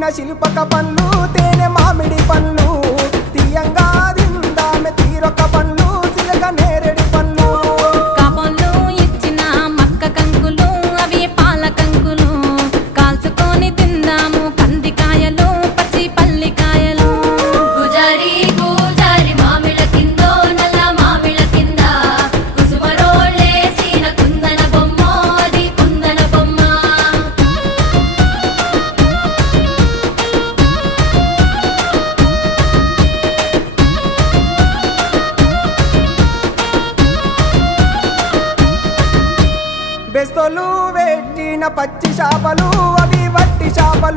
పెట్టిన శిల్పక పండ్లు తేనె మామిడి పండ్లు తీయంగా దిందామె తీరొక పండ్లు చిలక నేరేడి పండ్లు కాబోళ్ళు ఇచ్చిన మక్క కంకులు అవి పాల కంకులు కాల్చుకొని తిందాము కందికాయలు పచ్చి పల్లికాయలు గుజారి గుజారి మామిళ్ళ కిందో నల్ల మామిళ్ళ కింద కుసుమరోళ్ళేసిన కుందన బొమ్మ అది కుందన బొమ్మ బెస్తలు పెట్టిన పచ్చి చేపలు అవి వట్టి చేపలు